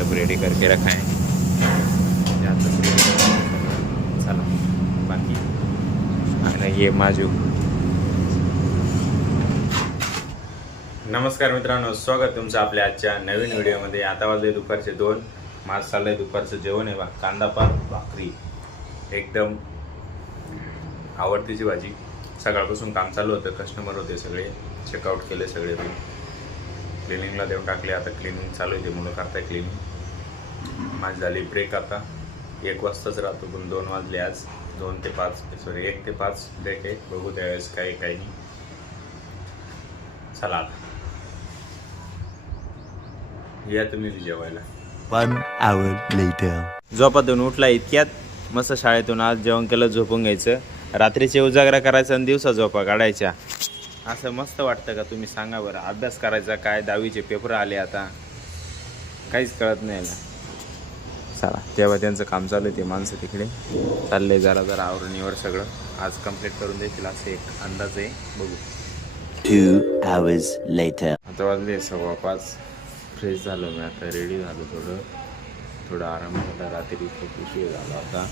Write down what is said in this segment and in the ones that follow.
सब ready करके रखा है। चला बाकी आणि ये माजू। नमस्कार मित्रांनो, स्वागत तुमचं आपल्या आजच्या नवीन व्हिडिओमध्ये। आता वाजले दुपारचे 2, माझं चाललंय दुपारचं जेवण आहे बा, कांदा पात भाकरी, एकदम आवडतीची भाजी। सकाळपासून काम चालू होतं, कस्टमर होते सगळे, चेकआउट केले सगळे रूम, क्लिनिंगला देऊन टाकले। आता क्लिनिंग चालू आहे, ते मुलं करताय क्लिनिंग। माझी झाली ब्रेक, आता 1 वाजताच राहतो, पण 2 वाजले आज। 2 ते 5 सॉरी 1 ते 5 ब्रेक आहे, बघू त्यावेळेस काही नाही। चला आता या तुम्ही जेवायला। 1 hour later. झोपातून उठला इतक्यात, मस्त शाळेतून आज जेवण केलं, झोपून घ्यायचं, रात्रीचे उजागरा करायचा आणि दिवसा झोपा काढायच्या। असं मस्त वाटतं का तुम्ही सांगा बरं? अभ्यास करायचा काय, 10वीचे पेपर आले, आता काहीच कळत नाही ना। चला तेव्हा त्यांचं काम चालू आहे, ते माणसं तिकडे चालले, जरा आवरणीवर सगळं आज कंप्लीट करून देतील असं एक अंदाज आहे, बघू। 2 hours later. आता वाजले 5:15, फ्रेश झालो मी, आता रेडी झालो, थोडं आराम होता, रात्री खूप उशीर झाला होता।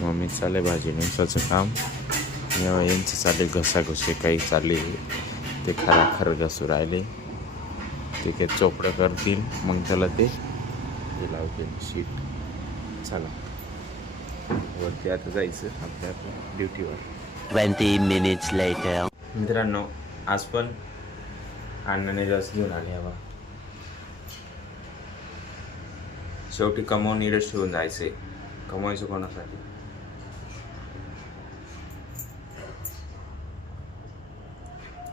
मम्मी चालले भाजी नेसाचं काम, यांचं चालले घसाघशी, काही चालले ते खर घसू राहिले, ते काही चोपडं करतील, मग त्याला ते लावतील शीट। चला वरती आता जायचं आपल्या ड्युटीवर। 20 minutes later. मित्रांनो, आज पण अण्णाने जास्त घेऊन आले हवा, शेवटी कमावून नीडच ठेवून जायचंय, कमवायचं कोणासाठी?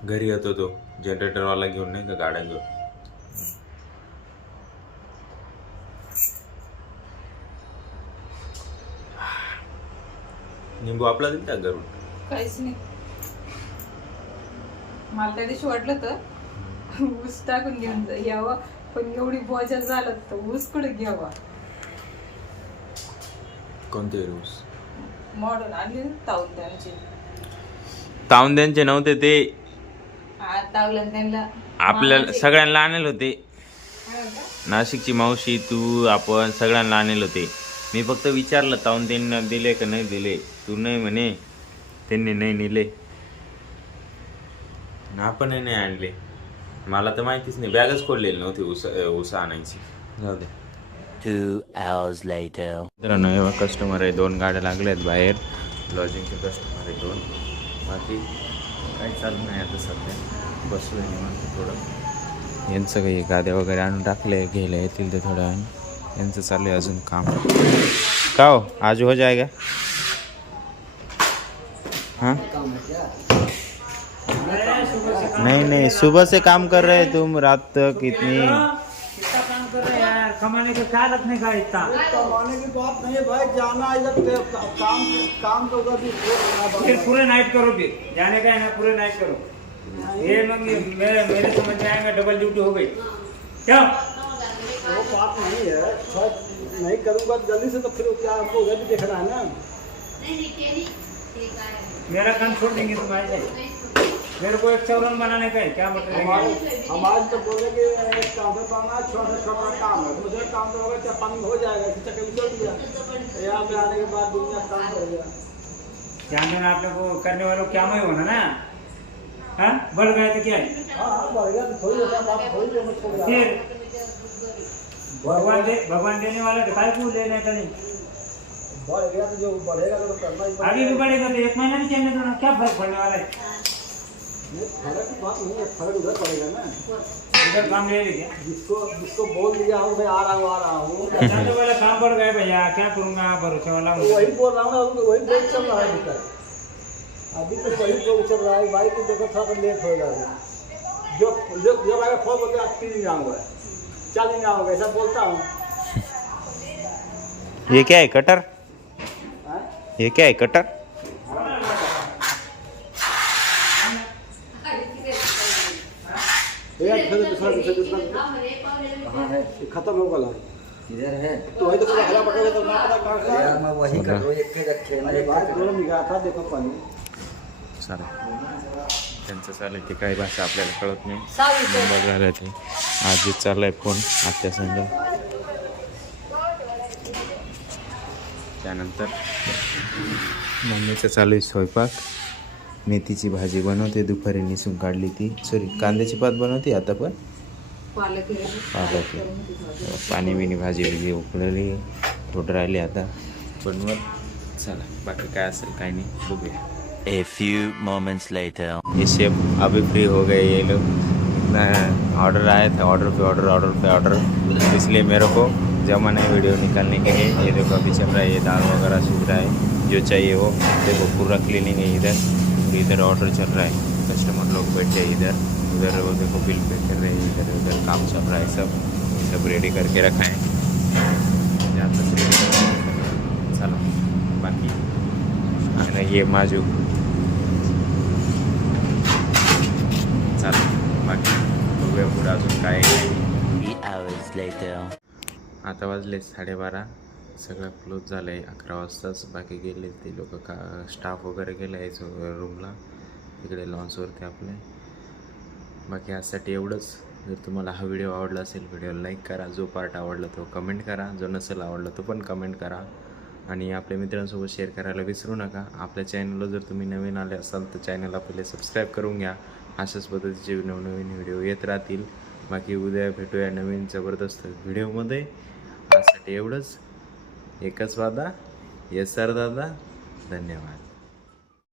घरी येतो तो जनरेटरवाला घेऊन, नाही का गाड्या घेऊन। निंबू आपला दिल त्या घरून काहीच नाही, मला त्या दिवशी वाटलं तर ऊस टाकून घेऊन यावं, पण एवढी बोजा झालं तर ऊस कुठे घ्यावा। कोणते ऊस? मॉडर्न आणली तावंद्यांचे नव्हते ते, तावलं त्यांना आपल्याला सगळ्यांना आणले होते। नाशिकची मावशी, तू, आपण सगळ्यांना आणले होते। मी फक्त विचारलं तावंद्यांना दिले का नाही दिले, तू नाही म्हणे, त्यांनी नाही नेले, आपण नाही आणले। मला तर माहितीच नाही, बॅगच खोललेली नव्हती ऊस आणायची। जाऊ दे। 2 hours later. मित्रांनो, एव्हा कस्टमर आहे, 2 गाड्या लागल्या आहेत बाहेर, लॉजिंगचे कस्टमर आहे 2। बाकी काही चालू नाही आता सध्या, बसलो आहे निवांत थोडं। यांचं काही गाद्या वगैरे आणून टाकले, घ्यायला येतील ते थोड्या वेळाने, यांचं चालू आहे अजून काम। का हो, आज हो जाएगा? हाँ नहीं, सुबह से काम कर रहे तुम, रात तक इतनी काम कर रहे हैं, कमाने का क्या हालत नहीं का इतना? कमाने की बात नहीं है भाई, जाना इधर काम तो उधर भी फिर पूरे नाइट करो, फिर जाने का है ना, पूरे नाइट करो। ये मग मेरे समझ में आएगा, डबल ड्यूटी हो गई क्या? वो बात नहीं है, नहीं करूँगा जल्दी से तो फिर क्या हमको उधर भी देखना है ना। मेरा काम छोड़ देंगे तुम्हारे से? मेरे को एक चौरन बनाने का है, क्या मतलब? हम आज तो बोले कि एक काम करना, छोटा काम है, मुझे काम तो होगा, चाहे पानी हो जाएगा, चक्कर उछल दिया, यहाँ पे आने के बाद दुनिया काम कर गया। जानना आप लोग को करने वालों क्या मैं होना ना, हाँ बढ़ गए तो क्या है? हाँ बढ़ गया तो थोड़ी बात थोड़ी मत छोड़। फिर भगवान देने वाला दिखाई क्यों लेने का नहीं? बढ़ गया तो जो बढ़ेगा तो करना ही। आगे भी बढ़ेगा तो 1 महीना भी चलने दो ना, क्या फर्क पड़ने वाला है? फर्क की बात नहीं है, फर्क उधर पड़ेगा ना, उधर काम ले लीजिए। जिसको बोल दिया हूँ भाई आ रहा हूँ जाने वाला काम बढ़ गए भैया, क्या करूँगा, भरोसे वाला हूँ। वही बोल रहा हूँ ना, वही बोल चल रहा है अभी तक, अभी तो वही बोल चल रहा है। भाई को देखो थोड़ा सा लेट होगा, जब आगे फोन बोलते आप 3 दिन आऊँगा, 4 दिन आऊँगा, ऐसा बोलता हूँ। ये क्या है, कटर? हाँ? ये क्या है, कटर? दूसरा खत्म हो गया इधर है तो वही तो पूरा हरा पकड़ तो ना पता कहाँ का यार, मैं वही कर रहा हूँ, एक के रखे अरे भाई गरम निघा था, देखो पानी। चालेल, त्यांचं चालेल ते काही भाषा आपल्याला कळत नाही, बघायला ते आजी चाललाय फोन आत्या संग, त्यानंतर मम्मीचं चालू आहे स्वयंपाक. मेथीची भाजी बनवते, दुपारी निसून काढली ती. सॉरी, कांद्याची पात बनवते आता, पण पालक पालक पाणी बिनी भाजी बिजी उकळली, थोडं राहिली आता बनवत. चला बाकी काय असेल काय नाही बघूया. A few moments later. ये शेफ अभी फ्री हो गए ये लोग. ऑर्डर आए थे, ऑर्डर पे ऑर्डर, इसलिए मेरे को जमा नहीं वीडियो निकालने के लिए. ये देखो अभी चल रहा है, ये दाल वगैरह सूख रहा है, जो चाहिए वो. देखो पूरा क्लीनिंग है इधर ऑर्डर चल रहा है. कस्टमर लोग बैठे हैं उधर वो देखो बिल पे कर रहे हैं. इधर काम चल रहा है, सब रेडी करके रखा है. चलो बाकी आणि ये माजू. चला बाकी बघूया पुढं अजून काय आहे. 3 hours later. आता वाजले 12:30. सगळं क्लोज झालं आहे 11 वाजताच. बाकी गेले ते लोक का स्टाफ वगैरे गेले आहे रूमला तिकडे लॉन्सवरती आपले. बाकी आजसाठी एवढंच. जर तुम्हाला हा व्हिडिओ आवडला असेल, व्हिडिओला लाईक करा. जो पार्ट आवडला तो कमेंट करा, जो नसेल आवडला तो पण कमेंट करा. आणि आपल्या मित्रांसोबत शेअर करायला विसरू नका. आपल्या चॅनलला जर तुम्ही नवीन आले असाल तर चॅनलला पहिले सबस्क्राईब करून घ्या. अशाच पद्धतीचे नवनवीन व्हिडिओ येत राहतील. बाकी उद्या भेटूया नवीन जबरदस्त व्हिडिओमध्ये. आजसाठी एवढंच. एकच वादा. येस सर दादा. धन्यवाद.